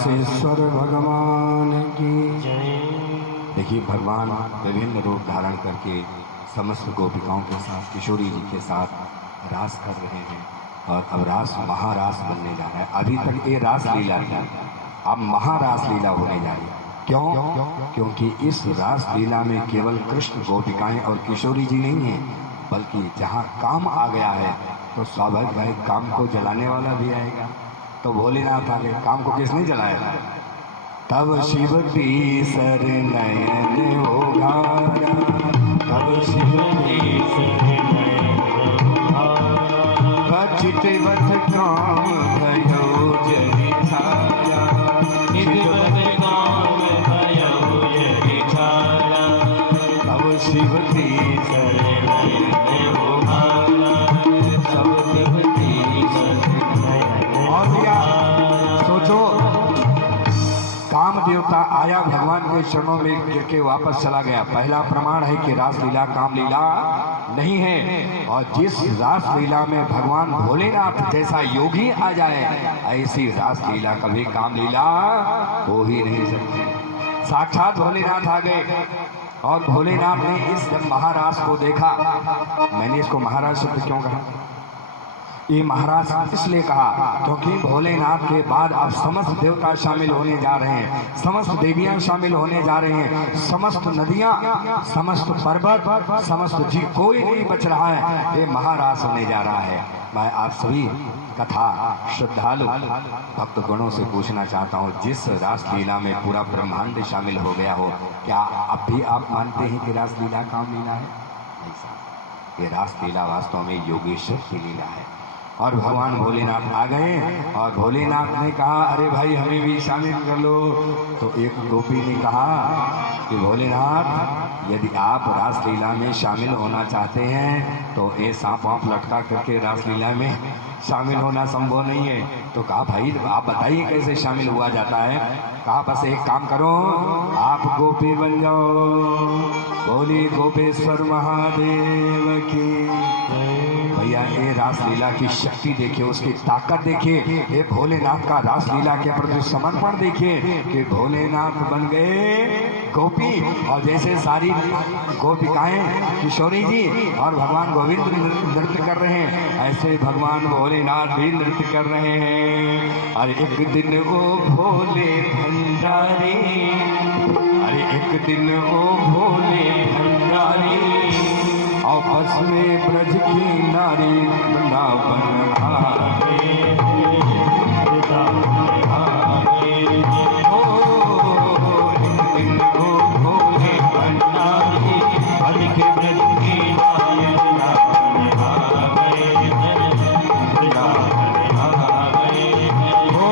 व्यासेश्वर भगवान की। जय। देखिए भगवान विभिन्न रूप धारण करके समस्त गोपिकाओं के साथ, किशोरी जी के साथ रास कर रहे हैं और अब रास महारास बनने जा रहा है। अभी तक ये रास लीला थी, अब महारास लीला होने जा रही है। क्यों? क्योंकि इस रास लीला में केवल कृष्ण, गोपिकाएं और किशोरी जी नहीं हैं, बल्कि जहाँ काम आ गया है तो स्वाभाविक भाई काम को जलाने वाला भी आएगा। तो भोलेनाथ आ गए, काम को किसने जलाया? तब शिव तीसर नयन उघारा, तब शिव तीसर नयन उघारा, बचित बत काम भयो जरि छाया, निधवत काम भयो जरि छाया। तब शिव तीसर नयन उघारा, सब शिव तीसर नयन और दिया। उघारा। सोचो, काम देवता आया, भगवान के चरणों में गिर के वापस चला गया। पहला प्रमाण है कि रासलीला काम लीला नहीं है, और जिस रासलीला में भगवान भोलेनाथ जैसा योगी आ जाए, ऐसी रासलीला कभी काम लीला हो ही नहीं सकती। साक्षात भोलेनाथ आ गए और भोलेनाथ ने इस जब महारास को देखा, मैंने इसको महाराज शब्द क्यों कहा? ये महाराज इसलिए कहा क्योंकि भोलेनाथ के बाद अब समस्त देवता शामिल होने जा रहे हैं, समस्त देवियां शामिल होने जा रहे हैं, समस्त नदियां, समस्त पर्वत, समस्त जी, कोई नहीं बच रहा है। ये महाराज होने जा रहा है। मैं आप सभी कथा श्रद्धालु भक्त गणों से पूछना चाहता हूँ, जिस रासलीला में पूरा ब्रह्मांड शामिल हो गया हो, क्या अब भी आप मानते हैं कि रासलीला काम लीला है? ऐसा ये रासलीला वास्तव में योगेश्वर की लीला है। और भगवान भोलेनाथ आ गए और भोलेनाथ ने कहा, अरे भाई हमें भी शामिल कर लो। तो एक गोपी ने कहा कि भोलेनाथ, यदि आप रासलीला में शामिल होना चाहते हैं तो ये सांप वाप लटका करके रासलीला में शामिल होना संभव नहीं है। तो कहा भाई आप बताइए कैसे शामिल हुआ जाता है? कहा बस एक काम करो, आप गोपी बन जाओ। बोली गोपेश्वर महादेव की। भैया ये रासलीला की शक्ति देखिए, उसकी ताकत देखिए, ये भोलेनाथ का रासलीला के प्रति समर्पण देखिए कि भोलेनाथ बन गए गोपी, और जैसे सारी गोपिकाएं, किशोरी जी और भगवान गोविंद भी नृत्य कर रहे हैं, ऐसे भगवान भोलेनाथ भी नृत्य कर रहे हैं। अरे एक दिन वो भोले भंडारी, अरे एक दिन वो भोले भंडारी, और बस में ब्रज की नारी वृंदावन आए। ओ एक दिन वो भोले भंडारी, हरि के ब्रज की नारी वृंदावन आ गए, वृंदावन आ गए। ओ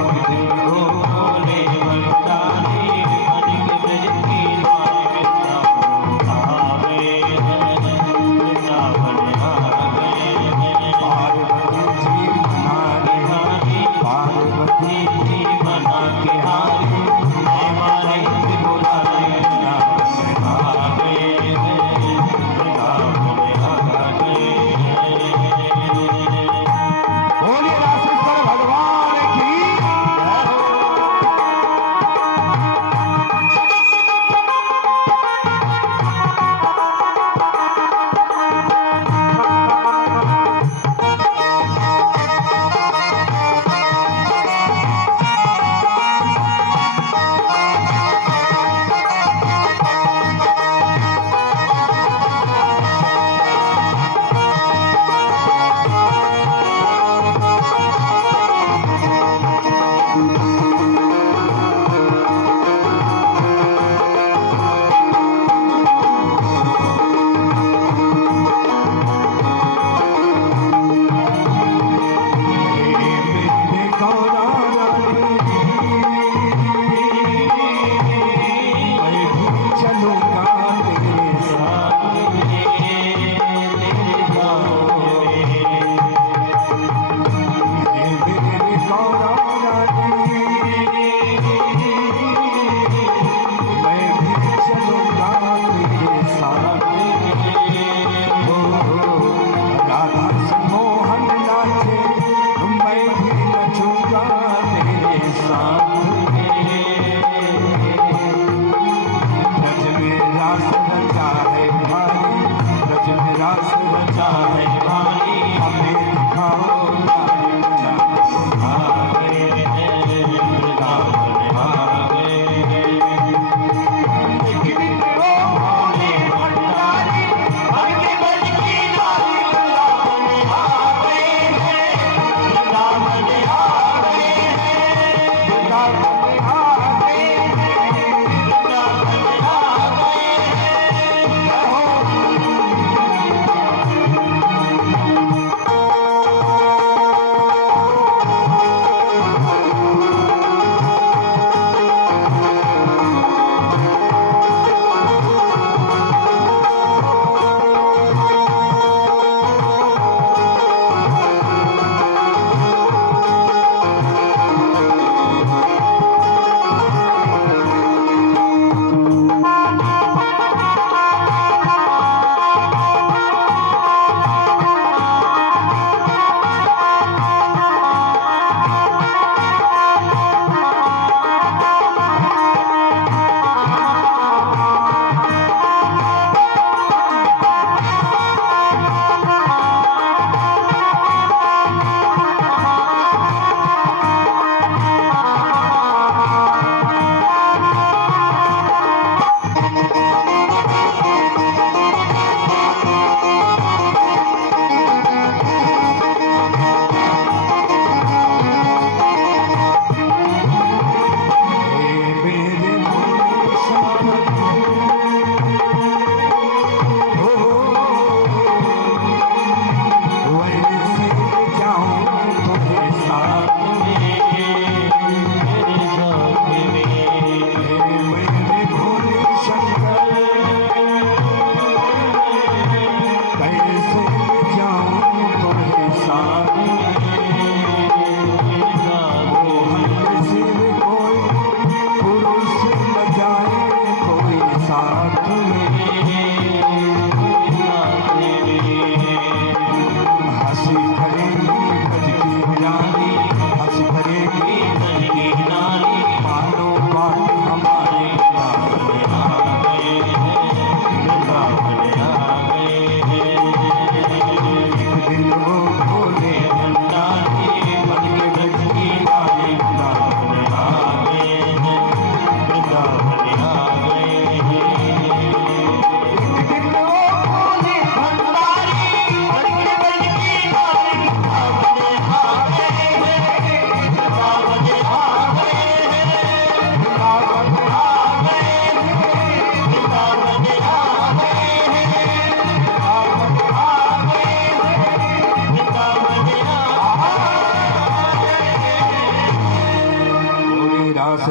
एक दिन वो भोले भंडारी, हरि के ब्रज की नारी वृंदावन आ गए, वृंदावन आ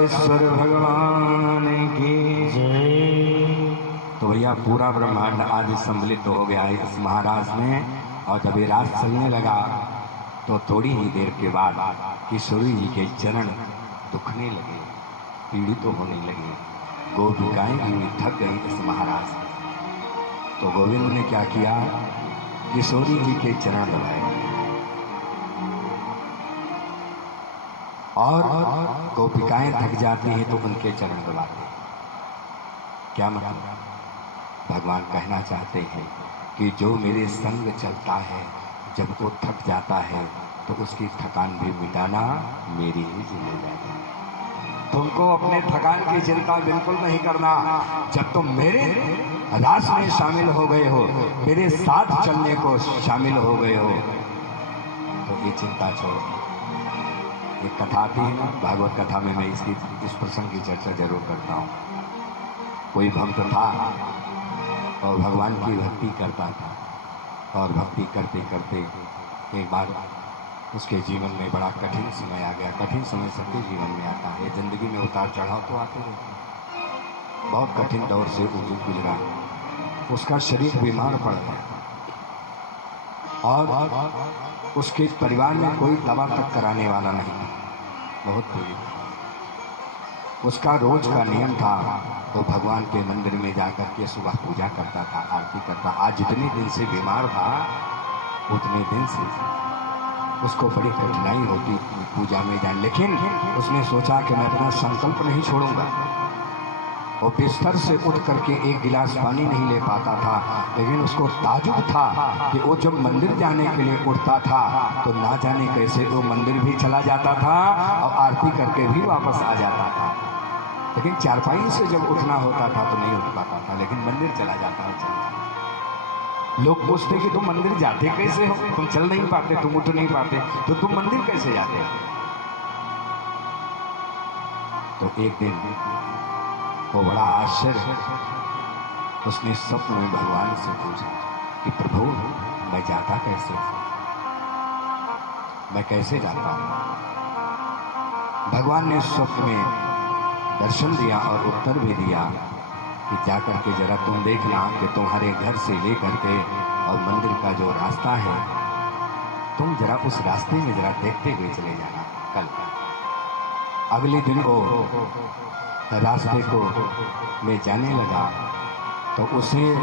कपिलेश्वर भगवान की। जय। तो भैया पूरा ब्रह्मांड आज सम्मिलित हो गया है इस महाराज में। और जब ये रास चलने लगा तो थोड़ी ही देर के बाद किशोरी जी के चरण दुखने लगे, पीड़ित तो होने लगे। गोपिकाएं भी थक गई इस महाराज से। तो गोविंद ने क्या किया, किशोरी जी के चरण दबाए और गोपिकाएं थक जाती हैं तो उनके चरण दबाते। क्या मतलब, भगवान कहना चाहते हैं कि जो मेरे संग चलता है जब वो थक जाता है तो उसकी थकान भी मिटाना मेरी ही जिम्मेदारी है। तुमको अपने थकान की चिंता बिल्कुल नहीं करना। जब तुम मेरे रास में शामिल हो गए हो, मेरे साथ चलने को शामिल हो गए हो, तो ये चिंता छोड़ो। एक कथा आती है ना, भागवत कथा में मैं इस प्रसंग की चर्चा जरूर करता हूँ। कोई भक्त था और भगवान की भक्ति करता था, और भक्ति करते करते एक बार उसके जीवन में बड़ा कठिन समय आ गया। कठिन समय सबके जीवन में आता है, जिंदगी में उतार चढ़ाव तो आते रहते हैं। बहुत कठिन दौर से गुजरा, उसका शरीर बीमार पड़ गया और उसके परिवार में कोई दवा तक कराने वाला नहीं, बहुत पीड़ित। उसका रोज का नियम था तो भगवान के मंदिर में जाकर के सुबह पूजा करता था, आरती करता। आज जितने दिन से बीमार था उतने दिन से उसको बड़ी कठिनाई होती पूजा में जाने, लेकिन उसने सोचा कि मैं अपना संकल्प नहीं छोड़ूंगा। वो बिस्तर से उठ करके एक गिलास पानी नहीं ले पाता था, लेकिन उसको ताजुब था कि वो जब मंदिर जाने के लिए उठता था तो ना जाने कैसे वो मंदिर भी चला जाता था और आरती करके भी वापस आ जाता था। लेकिन चारपाई से जब उठना होता था तो नहीं उठ पाता था, लेकिन मंदिर चला जाता था। लोग पूछते कि तुम मंदिर जाते कैसे हो, तुम चल नहीं पाते, तुम उठ नहीं पाते, तो तुम मंदिर कैसे जाते हो? तो एक दिन वो बड़ा आश्चर्य, उसने स्वप्न में भगवान से पूछा कि प्रभु मैं जाता कैसे, मैं कैसे जाता हूं? भगवान ने स्वप्न में दर्शन दिया और उत्तर भी दिया कि जाकर के जरा तुम देखना कि तुम्हारे घर से लेकर के और मंदिर का जो रास्ता है, तुम जरा उस रास्ते में जरा देखते हुए चले जाना। कल अगले दिन वो रास्ते को में जाने लगा तो उसे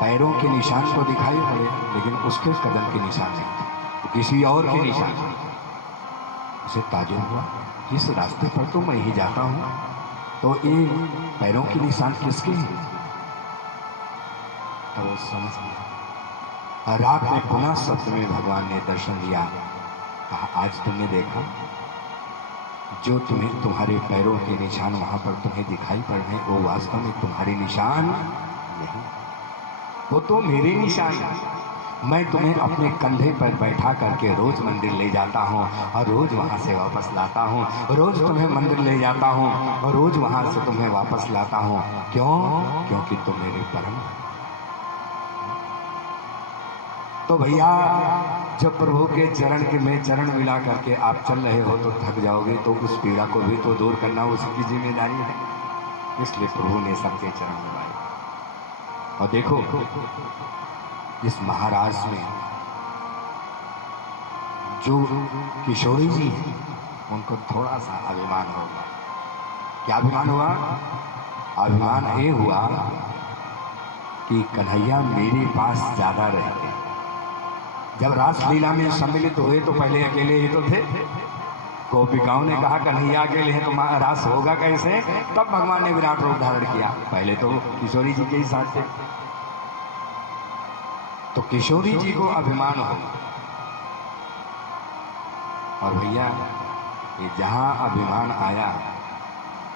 पैरों के निशान तो दिखाई पड़े, लेकिन उसके कदम के निशान नहीं थे, तो किसी और के निशान। उसे ताज्जुब हुआ, इस रास्ते पर तो मैं ही जाता हूँ, तो ये पैरों के निशान किसके हैं? तो वो समझ गया। रात में पुनः सपने में भगवान ने दर्शन दिया, कहा आज तुमने देखा जो तुम्हें तुम्हारे पैरों के निशान वहां पर तुम्हें दिखाई पड़ रहे हैं, वो वास्तव में तुम्हारे निशान नहीं, वो तो मेरे निशान है। मैं तुम्हें अपने कंधे पर बैठा करके रोज मंदिर ले जाता हूँ और रोज वहां से वापस लाता हूँ, रोज तुम्हें मंदिर ले जाता हूँ और रोज वहां से तुम्हें वापस लाता हूँ। क्यों? क्योंकि तुम मेरे परम। तो भैया जब प्रभु के चरण के में चरण मिला करके आप चल रहे हो तो थक जाओगे, तो उस पीड़ा को भी तो दूर करना उसकी जिम्मेदारी है। इसलिए प्रभु ने सबके चरण मिलाए। और देखो इस महाराज में जो किशोरी जी हैं उनको थोड़ा सा अभिमान होगा। क्या अभिमान हुआ? अभिमान ये हुआ कि कन्हैया मेरे पास ज्यादा रहते। जब रासलीला में सम्मिलित हुए तो पहले अकेले ही तो थे। गोपिकाओं ने कहा कन्हैया अकेले हैं तो रास होगा कैसे? तब भगवान ने विराट रूप धारण किया। पहले तो किशोरी जी के ही साथ थे, तो किशोरी जी को अभिमान हो। और भैया ये जहां अभिमान आया,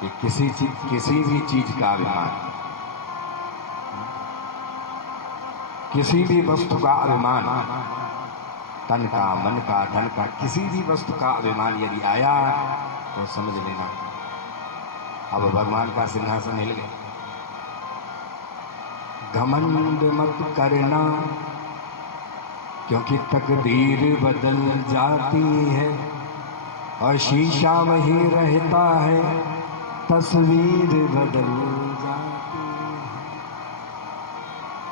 ये किसी भी चीज का अभिमान, किसी भी वस्तु का अभिमान, तन का, मन का, धन का, किसी भी वस्तु का अभिमान यदि आया तो समझ लेना अब भगवान का सिंहासन हिल गया। घमंड मत करना क्योंकि तकदीर बदल जाती है और शीशा वही रहता है तस्वीर बदल जाती है।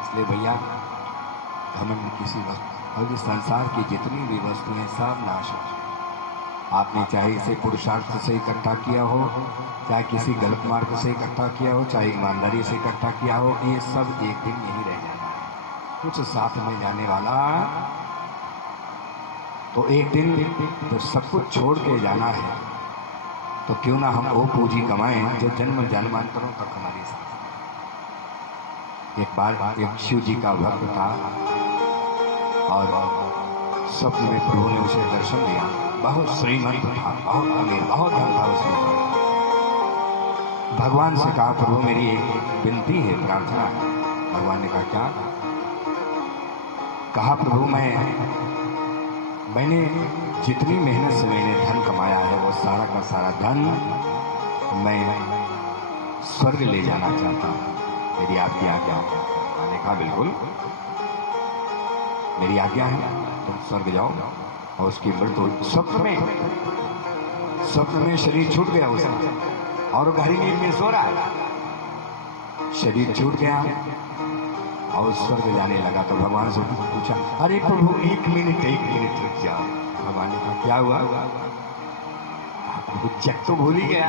इसलिए भैया घमंड किसी वक्त और इस संसार की जितनी भी वस्तुएं सब नाश हो। आपने चाहे इसे पुरुषार्थ से इकट्ठा किया हो, चाहे किसी गलत मार्ग से इकट्ठा किया हो, चाहे ईमानदारी से इकट्ठा किया हो, ये सब एक दिन यहीं रह जाना है। कुछ साथ में जाने वाला तो एक दिन तो सब कुछ छोड़ के जाना है, तो क्यों ना हम वो पूंजी कमाएं जो जन्म जन्मांतरों तक हमारी साथ। एक बार एक शिव जी का भक्त था और स्वप्न में प्रभु ने उसे दर्शन दिया। बहुत श्रीमंत था, बहुत अमीर, बहुत धन था उसमें। भगवान से कहा प्रभु मेरी एक विनती है, प्रार्थना है। भगवान ने कहा क्या? कहा प्रभु मैंने जितनी मेहनत से मैंने धन कमाया है वो सारा का सारा धन मैं स्वर्ग ले जाना चाहता हूँ, मेरी आपकी आज्ञा है। मैंने कहा बिल्कुल मेरी आज्ञा है, तुम स्वर्ग जाओ। और उसकी मृत्यु स्वप्न में शरीर छूट गया उसका और गहरी नींद में सो रहा है। शरीर छूट गया और स्वर्ग जाने लगा तो भगवान से पूछा अरे प्रभु एक मिनट रुक जाओ। भगवान ने कहा क्या हुआ? प्रभु चेक तो भूल ही गया,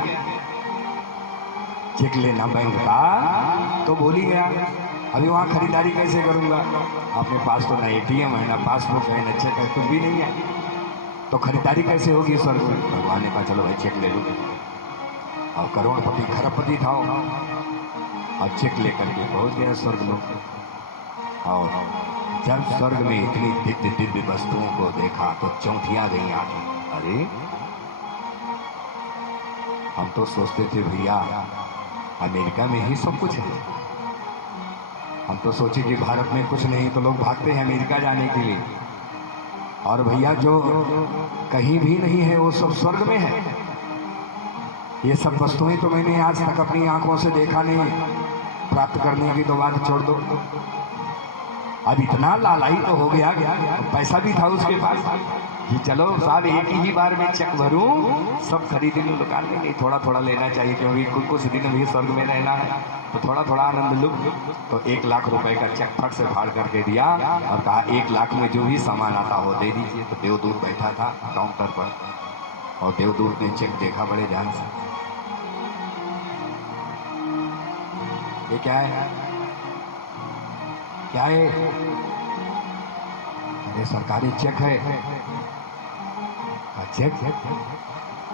चेक लेना बैंक का तो भूल ही गया, अभी वहाँ खरीदारी कैसे करूँगा? अपने पास तो ना एटीएम है, ना पासबुक है, ना चेक है, कुछ भी नहीं है, तो खरीदारी कैसे होगी स्वर्ग में? भगवान ने कहा चलो भाई चेक ले लो। और करोड़पति खरबपति था और चेक लेकर के पहुँच गया स्वर्ग लोग। और जब स्वर्ग में इतनी दिव्य दिव्य वस्तुओं को देखा तो चौंधिया गई आंखें। अरे हम तो सोचते थे भैया अमेरिका में ही सब कुछ है, हम तो सोचे कि भारत में कुछ नहीं तो लोग भागते हैं अमेरिका जाने के लिए, और भैया जो कहीं भी नहीं है वो सब स्वर्ग में है। ये सब वस्तुएं तो मैंने आज तक अपनी आंखों से देखा नहीं, प्राप्त करने की तो बात छोड़ दो। अब इतना लालाई तो हो गया, पैसा भी था उसके पास कि चलो साहब एक ही बार में चेक भरूं, सब खरीद लूं, दुकान में नहीं, थोड़ा थोड़ा लेना चाहिए क्योंकि कुछ दिन भी स्वर्ग में रहना है, तो थोड़ा थोड़ा आनंद लूं। तो 1 लाख रुपए का चेक फट से फाड़ करके दिया और कहा 1 लाख में जो भी सामान आता हो दे दीजिए। तो देवदूत बैठा था काउंटर पर और देवदूत ने चेक देखा बड़े ध्यान से, ये क्या है? क्या है? अरे सरकारी चेक है। चेक?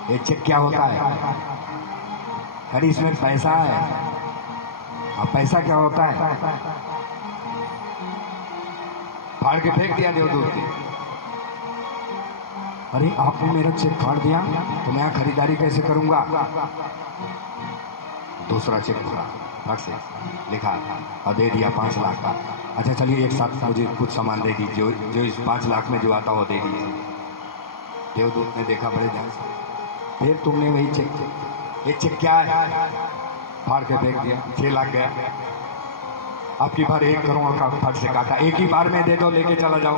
ये चेक क्या होता है? अरे इसमें पैसा है। अब पैसा क्या होता है? फाड़ के फेंक दिया देवदूत ने। अरे आपने मेरा चेक फाड़ दिया तो मैं यहाँ खरीदारी कैसे करूंगा? दूसरा चेक भरा, फट से लिखा और दे दिया 5 लाख का। अच्छा चलिए एक साथ मुझे कुछ सामान दे दीजिए, जो इस 5 लाख में जो आता हो दे दीजिए। देवदूत ने देखा बड़े ध्यान से, फिर तुमने वही चेक, ये चेक क्या है? फाड़ के फेंक दिया, 6 लाख गया। अब की बार 1 करोड़ का फट से काटा, एक ही बार में दे दो, लेके चला जाओ।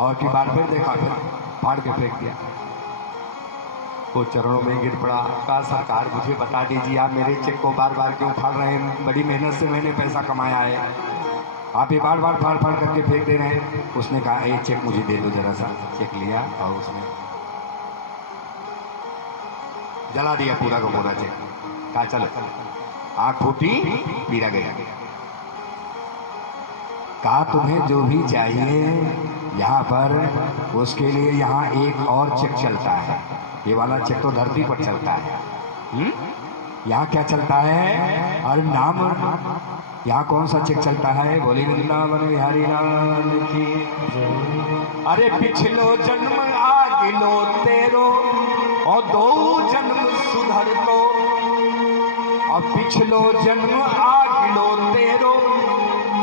और की बार फिर देखा, फिर फाड़ के फेंक दिया। वो चरणों में गिर पड़ा, कहा सरकार मुझे बता दीजिए आप मेरे चेक को बार बार क्यों फाड़ रहे हैं? बड़ी मेहनत से मैंने पैसा कमाया है, आप ये बार बार फाड़ फाड़ करके फेंक दे रहे हैं। उसने कहा ये चेक मुझे दे दो जरा सा। चेक लिया और उसने जला दिया पूरा का पूरा चेक। कहा चलो, आँख फूटी, पीरा गया। कहा तुम्हें जो भी चाहिए यहाँ पर, उसके लिए यहाँ एक और चेक चलता है। ये वाला चेक तो धरती पर चलता है, यहाँ क्या चलता है? और नाम, यहाँ कौन सा चेक चलता है? बोली वृंदावन बिहारी लाल की। अरे पिछलो जन्म आगिलो तेरो और 2 जन्म सुधर तो, और पिछलो जन्म आगिलो तेरो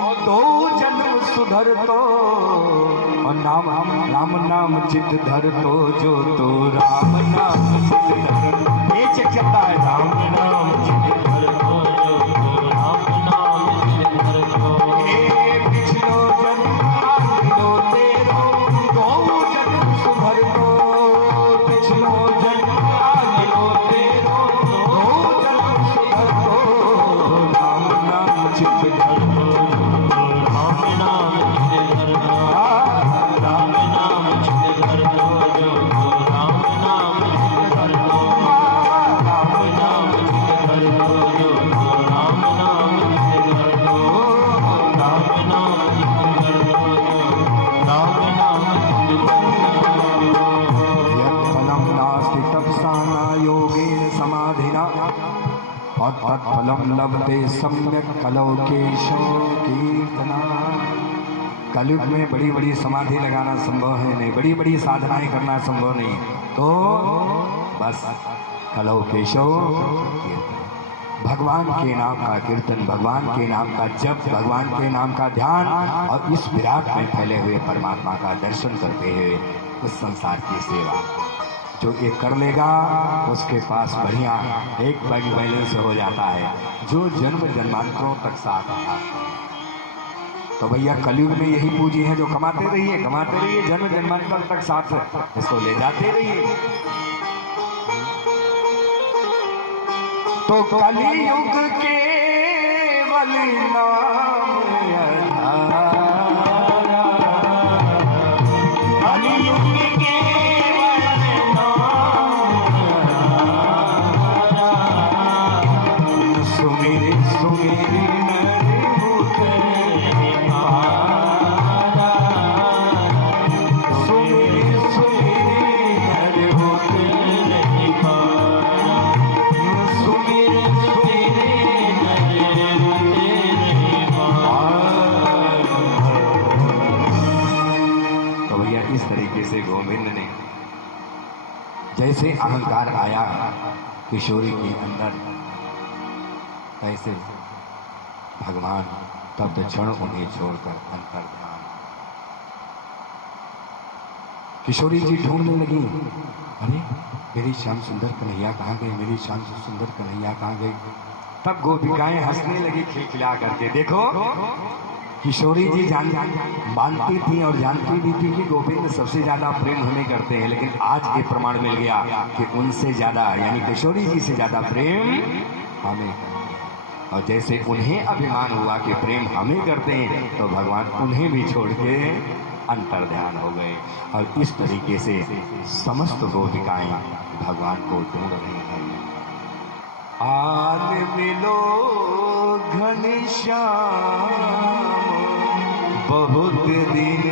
और 2 जन्म सुधर तो, और नाम राम नाम चित धर तो, जो तो राम नाम चित धर। ये चेक चलता है, राम नाम चित धर तो, जो तो राम नाम चित धर तो। हे पिछलो जन्म आगिलो तेरो 2 जन्म सुधर तो, पिछलो जन्म आगिलो तेरो फलम लभते सम्यक कलौ केशो कीर्तना। कलयुग में बड़ी बड़ी समाधि लगाना संभव है नहीं, बड़ी बड़ी साधनाएं करना संभव नहीं, तो बस कलौ केशो कीर्तन, भगवान के नाम का कीर्तन, भगवान के नाम का जप, भगवान के नाम का ध्यान और इस विराट में फैले हुए परमात्मा का दर्शन करते हुए उस संसार की सेवा जो ये कर लेगा उसके पास बढ़िया एक बैंक बैलेंस हो जाता है जो जन्म जन्मांतरों तक साथ आता है। तो भैया कलयुग में यही पूंजी है जो कमाते रहिए जन्म जन्मांतर तक साथ इसको ले जाते रहिए। तो कलयुग केवल नाम आधारा, कलयुग केवल नाम आधारा, सुमिर सुमिर नर उतरे पारा, सुमिर सुमिर नर उतरे पारा, सुमिर सुमिर नर उतरे पारा। तो भैया इस तरीके से गोविंद ने जैसे अहंकार आया किशोरी के अंदर, ऐसे भगवान तब क्षण उन्हें छोड़कर अंतर ध्यान। किशोरी जी ढूंढने लगी, अरे मेरी श्याम सुंदर कन्हैया कहाँ गए, मेरी श्याम सुंदर कन्हैया कहाँ गए। तब गोपिकाएं हंसने लगी खिलखिला करके। देखो किशोरी जी मानती थी और जानती भी थी कि गोविंद सबसे ज्यादा प्रेम हमें करते हैं, लेकिन आज ये प्रमाण मिल गया कि उनसे ज्यादा यानी किशोरी जी से ज्यादा प्रेम हमें। और जैसे उन्हें अभिमान हुआ कि प्रेम हमें करते हैं, तो भगवान उन्हें भी छोड़ के अंतर ध्यान हो गए। और इस तरीके से समस्त गोपिकाएं भगवान को ढूंढ रही हैं। आन मिलो घनश्याम बहुत दिन